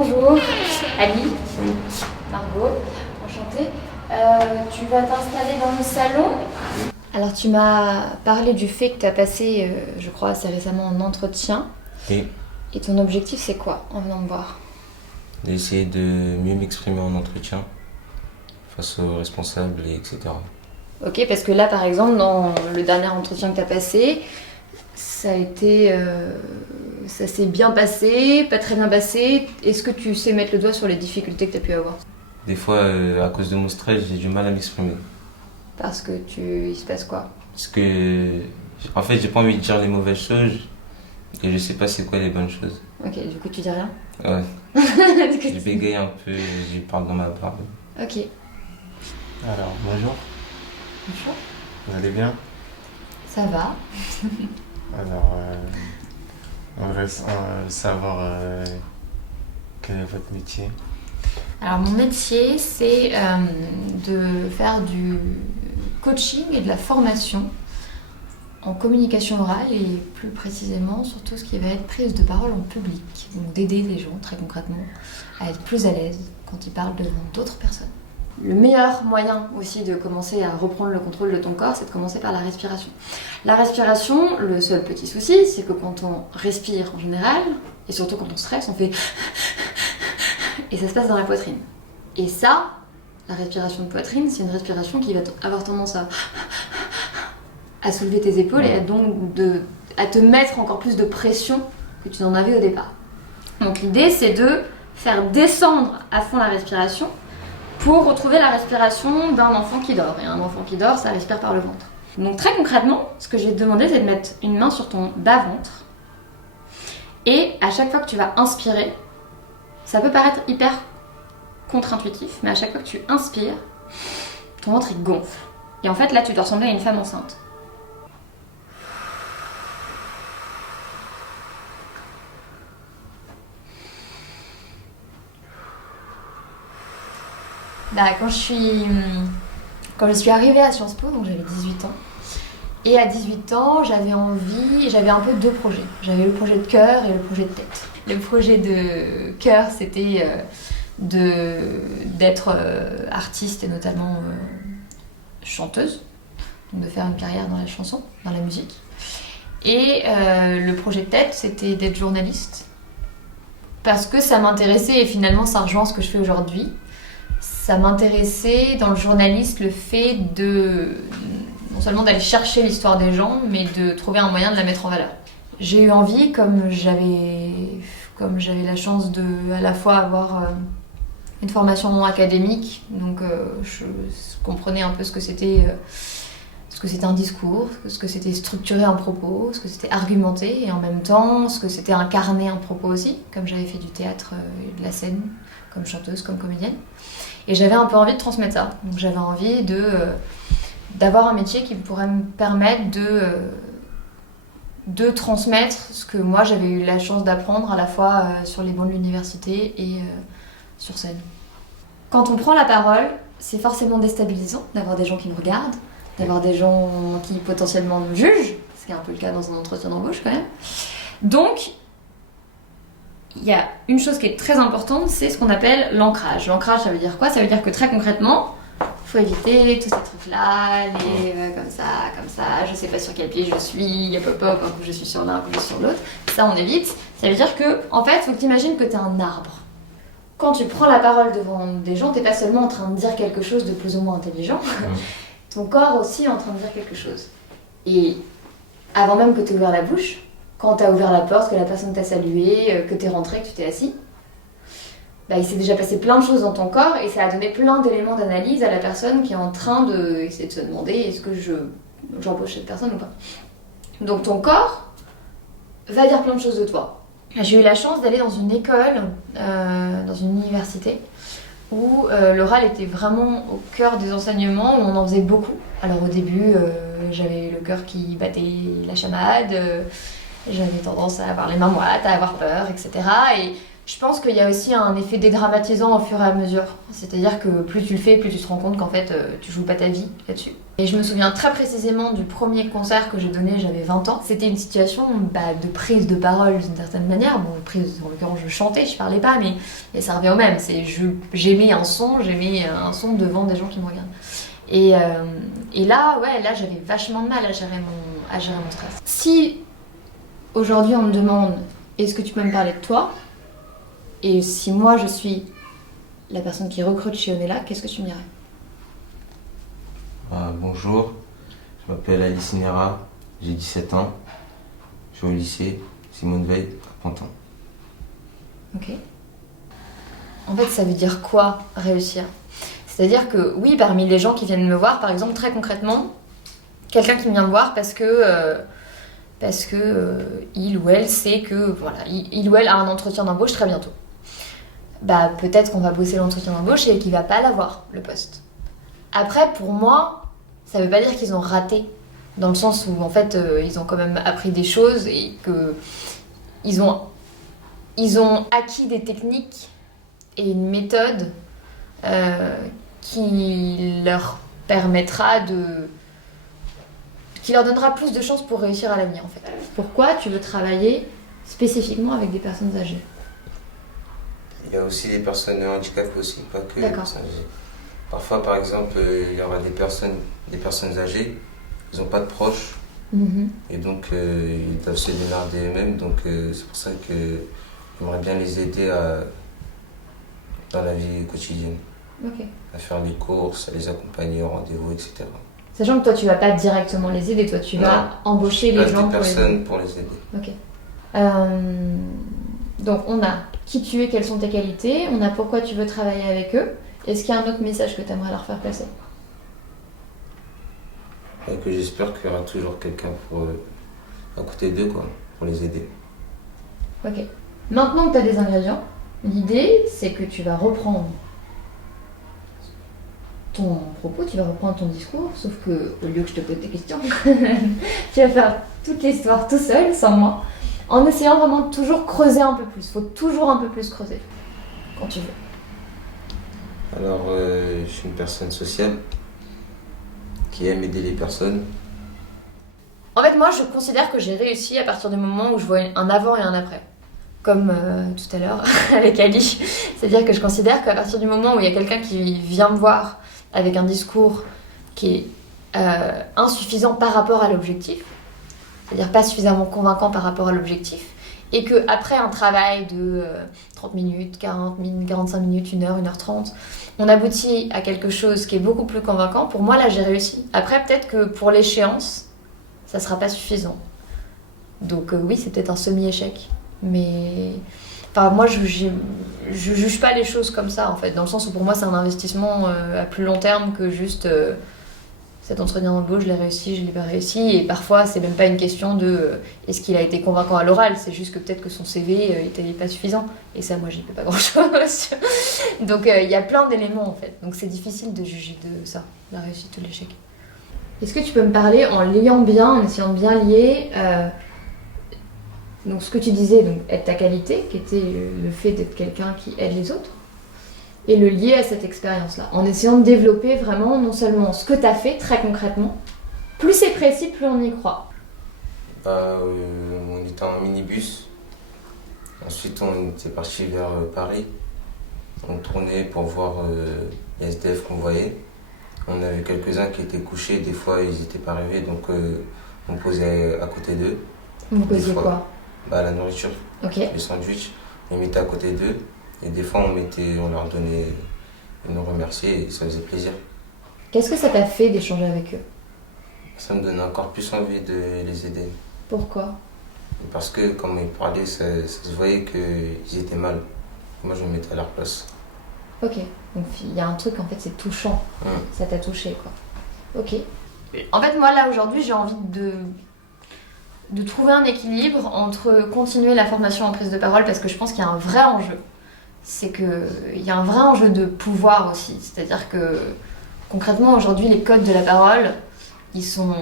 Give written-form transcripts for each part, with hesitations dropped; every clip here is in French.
Bonjour, Ali, Margot, enchantée. Tu vas t'installer dans le salon. Alors tu m'as parlé du fait que tu as passé, je crois assez récemment, en entretien. Oui. Et ton objectif c'est quoi en venant me voir? D'essayer de mieux m'exprimer en entretien face aux responsables, etc. Ok, parce que là par exemple, dans le dernier entretien que tu as passé, ça a été... ça s'est bien passé, pas très bien passé. Est-ce que tu sais mettre le doigt sur les difficultés que tu as pu avoir? Des fois, à cause de mon stress, j'ai du mal à m'exprimer. Parce que il se passe quoi? Parce que, en fait, j'ai pas envie de dire les mauvaises choses et je sais pas c'est quoi les bonnes choses. Ok, du coup tu dis rien? Ouais. Je bégaye un peu, je parle dans ma barbe. Ok. Alors, bonjour, Bonjour. vous allez bien? Ça va. Alors, on voudrait savoir quel est votre métier. Alors mon métier c'est de faire du coaching et de la formation en communication orale et plus précisément sur tout ce qui va être prise de parole en public. Donc d'aider les gens très concrètement à être plus à l'aise quand ils parlent devant d'autres personnes. Le meilleur moyen aussi de commencer à reprendre le contrôle de ton corps, c'est de commencer par la respiration. La respiration, le seul petit souci, c'est que quand on respire en général, et surtout quand on stresse, on fait... et ça se passe dans la poitrine. Et ça, la respiration de poitrine, c'est une respiration qui va avoir tendance à soulever tes épaules et à te mettre encore plus de pression que tu n'en avais au départ. Donc l'idée, c'est de faire descendre à fond la respiration pour retrouver la respiration d'un enfant qui dort. Et un enfant qui dort, ça respire par le ventre. Donc très concrètement, ce que je vais te demander, c'est de mettre une main sur ton bas-ventre. Et à chaque fois que tu vas inspirer, ça peut paraître hyper contre-intuitif, mais à chaque fois que tu inspires, ton ventre il gonfle. Et en fait, là, tu dois ressembler à une femme enceinte. Bah, quand je suis arrivée à Sciences Po, donc j'avais 18 ans, et à 18 ans, j'avais un peu deux projets. J'avais le projet de cœur et le projet de tête. Le projet de cœur, c'était d'être artiste et notamment chanteuse, donc de faire une carrière dans la chanson, dans la musique. Et le projet de tête, c'était d'être journaliste, parce que ça m'intéressait et finalement ça rejoint ce que je fais aujourd'hui. Ça m'intéressait dans le journaliste le fait de non seulement d'aller chercher l'histoire des gens, mais de trouver un moyen de la mettre en valeur. J'ai eu envie, comme j'avais la chance de à la fois avoir une formation académique, donc je comprenais un peu ce que c'était un discours, ce que c'était structurer un propos, ce que c'était argumenter, et en même temps ce que c'était incarner un propos aussi, comme j'avais fait du théâtre et de la scène, comme chanteuse, comme comédienne. Et j'avais un peu envie de transmettre ça. Donc j'avais envie d'avoir un métier qui pourrait me permettre de transmettre ce que moi j'avais eu la chance d'apprendre à la fois sur les bancs de l'université et sur scène. Quand on prend la parole, c'est forcément déstabilisant d'avoir des gens qui nous regardent, d'avoir des gens qui potentiellement nous jugent, ce qui est un peu le cas dans un entretien d'embauche quand même. Donc, il y a une chose qui est très importante, c'est ce qu'on appelle l'ancrage. L'ancrage, ça veut dire quoi? Ça veut dire que très concrètement, il faut éviter tous ces trucs-là, les comme ça, je sais pas sur quel pied je suis, hop hop hop, un coup je suis sur l'un, un coup je suis sur l'autre. Ça, on évite. Ça veut dire que, en fait, il faut que tu imagines que tu es un arbre. Quand tu prends la parole devant des gens, tu n'es pas seulement en train de dire quelque chose de plus ou moins intelligent, ton corps aussi est en train de dire quelque chose. Et avant même que tu aies ouvert la bouche, quand tu as ouvert la porte, que la personne t'a salué, que tu es rentré, que tu t'es assis, bah, il s'est déjà passé plein de choses dans ton corps et ça a donné plein d'éléments d'analyse à la personne qui est en train d'essayer de se demander est-ce que j'embauche cette personne ou pas. Donc ton corps va dire plein de choses de toi. J'ai eu la chance d'aller dans une école, dans une université, où l'oral était vraiment au cœur des enseignements, où on en faisait beaucoup. Alors au début, j'avais le cœur qui battait la chamade, j'avais tendance à avoir les mains moites, à avoir peur, etc. Et Je pense qu'il y a aussi un effet dédramatisant au fur et à mesure. C'est-à-dire que plus tu le fais, plus tu te rends compte qu'en fait, tu joues pas ta vie là-dessus. Et je me souviens très précisément du premier concert que j'ai donné, j'avais 20 ans. C'était une situation de prise de parole d'une certaine manière. Bon, prise, en l'occurrence, je chantais, je parlais pas, mais ça revient au même. J'aimais un son devant des gens qui me regardent. Et là, j'avais vachement de mal à gérer mon stress. Si aujourd'hui on me demande est-ce que tu peux me parler de toi, et si moi je suis la personne qui recrute chez Onella, qu'est-ce que tu me dirais? Bonjour, je m'appelle Alice Nera, j'ai 17 ans, je suis au lycée Simone Veil à Pantin. Ok. En fait, ça veut dire quoi réussir? C'est-à-dire que oui, parmi les gens qui viennent me voir, par exemple, très concrètement, quelqu'un qui vient me voir parce que il ou elle sait que voilà, il ou elle a un entretien d'embauche très bientôt. Bah peut-être qu'on va bosser l'entretien d'embauche et qu'il va pas l'avoir, le poste. Après, pour moi, ça veut pas dire qu'ils ont raté, dans le sens où en fait ils ont quand même appris des choses et que ils ont acquis des techniques et une méthode qui leur permettra qui leur donnera plus de chances pour réussir à l'avenir en fait. Pourquoi tu veux travailler spécifiquement avec des personnes âgées? Il y a aussi des personnes handicapées aussi, pas que les D'accord. personnes âgées. Parfois, par exemple, il y aura des personnes âgées, ils n'ont pas de proches, et donc ils doivent se démerder eux-mêmes, donc c'est pour ça que j'aimerais bien les aider dans la vie quotidienne, Ok. à faire les courses, à les accompagner au rendez-vous, etc. Sachant que toi tu vas pas directement les aider, toi tu vas embaucher les gens des personnes pour les aider. Ok. Donc on a qui tu es, quelles sont tes qualités, on a pourquoi tu veux travailler avec eux. Est-ce qu'il y a un autre message que tu aimerais leur faire passer? Et que j'espère qu'il y aura toujours quelqu'un à côté d'eux, quoi, pour les aider. Ok. Maintenant que tu as des ingrédients, l'idée c'est que tu vas reprendre ton propos, tu vas reprendre ton discours, sauf que au lieu que je te pose des questions, tu vas faire toute l'histoire tout seul, sans moi, en essayant vraiment de toujours creuser un peu plus. Faut toujours un peu plus creuser, quand tu veux. Alors, je suis une personne sociale qui aime aider les personnes. En fait, moi, je considère que j'ai réussi à partir du moment où je vois un avant et un après. Comme tout à l'heure avec Ali. C'est-à-dire que je considère qu'à partir du moment où il y a quelqu'un qui vient me voir avec un discours qui est insuffisant par rapport à l'objectif, c'est-à-dire pas suffisamment convaincant par rapport à l'objectif, et qu'après un travail de 30 minutes, 40 minutes, 45 minutes, 1h, 1h30, on aboutit à quelque chose qui est beaucoup plus convaincant, pour moi là j'ai réussi. Après peut-être que pour l'échéance, ça sera pas suffisant. Donc oui, c'est peut-être un semi-échec. Mais enfin, moi je juge pas les choses comme ça en fait, dans le sens où pour moi c'est un investissement à plus long terme que juste cet entretien d'embauche, je l'ai réussi, je l'ai pas réussi, et parfois c'est même pas une question de est-ce qu'il a été convaincant à l'oral, c'est juste que peut-être que son CV était pas suffisant, et ça moi j'y peux pas grand chose. Donc il y a plein d'éléments en fait, donc c'est difficile de juger de ça, la réussite ou l'échec. Est-ce que tu peux me parler en liant bien, en essayant de bien lier donc ce que tu disais, donc être ta qualité, qui était le fait d'être quelqu'un qui aide les autres, et le lier à cette expérience-là, en essayant de développer vraiment non seulement ce que tu as fait très concrètement, plus c'est précis, plus on y croit. On était en minibus, ensuite on était parti vers Paris, on tournait pour voir les SDF qu'on voyait. On avait quelques-uns qui étaient couchés, des fois ils n'étaient pas arrivés, donc on posait à côté d'eux. Vous posiez quoi? La nourriture, Okay. Les sandwichs, on les mettait à côté d'eux, et des fois on leur donnait, ils nous remerciaient et ça faisait plaisir. Qu'est-ce que ça t'a fait d'échanger avec eux? Ça me donnait encore plus envie de les aider. Pourquoi? Parce que quand ils parlaient, ça se voyait qu'ils étaient mal. Moi je me mettais à leur place. Ok, donc il y a un truc en fait, c'est touchant, ça t'a touché quoi. Ok. En fait moi là aujourd'hui j'ai envie de trouver un équilibre entre continuer la formation en prise de parole, parce que je pense qu'il y a un vrai enjeu. C'est qu'il y a un vrai enjeu de pouvoir aussi. C'est-à-dire que concrètement aujourd'hui les codes de la parole, ils sont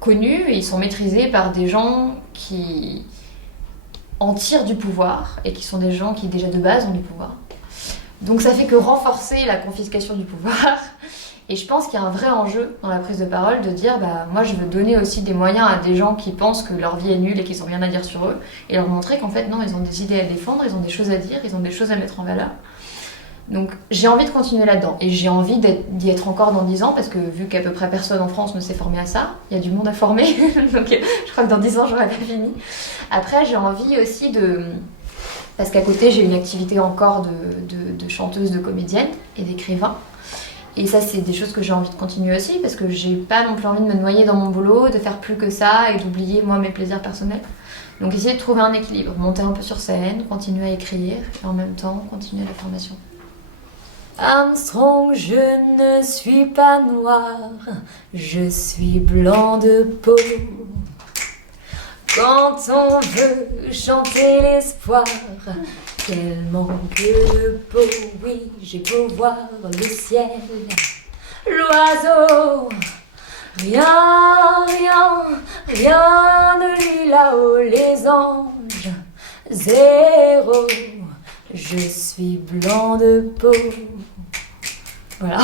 connus et ils sont maîtrisés par des gens qui en tirent du pouvoir et qui sont des gens qui déjà de base ont du pouvoir. Donc ça fait que renforcer la confiscation du pouvoir. Et je pense qu'il y a un vrai enjeu dans la prise de parole de dire moi je veux donner aussi des moyens à des gens qui pensent que leur vie est nulle et qu'ils n'ont rien à dire sur eux et leur montrer qu'en fait non, ils ont des idées à défendre, ils ont des choses à dire, ils ont des choses à mettre en valeur. Donc j'ai envie de continuer là-dedans et j'ai envie d'y être encore dans 10 ans parce que vu qu'à peu près personne en France ne s'est formé à ça, il y a du monde à former, donc je crois que dans 10 ans j'aurai pas fini. Après j'ai envie aussi parce qu'à côté j'ai une activité encore de chanteuse, de comédienne et d'écrivain. Et ça, c'est des choses que j'ai envie de continuer aussi, parce que j'ai pas non plus envie de me noyer dans mon boulot, de faire plus que ça et d'oublier, moi, mes plaisirs personnels. Donc, essayer de trouver un équilibre, monter un peu sur scène, continuer à écrire, et en même temps, continuer la formation. Armstrong, je ne suis pas noir, je suis blanc de peau. Quand on veut chanter l'espoir, quel manque de peau, oui, j'ai beau voir le ciel, l'oiseau, rien ne lit là-haut les anges, zéro, je suis blanc de peau. Voilà.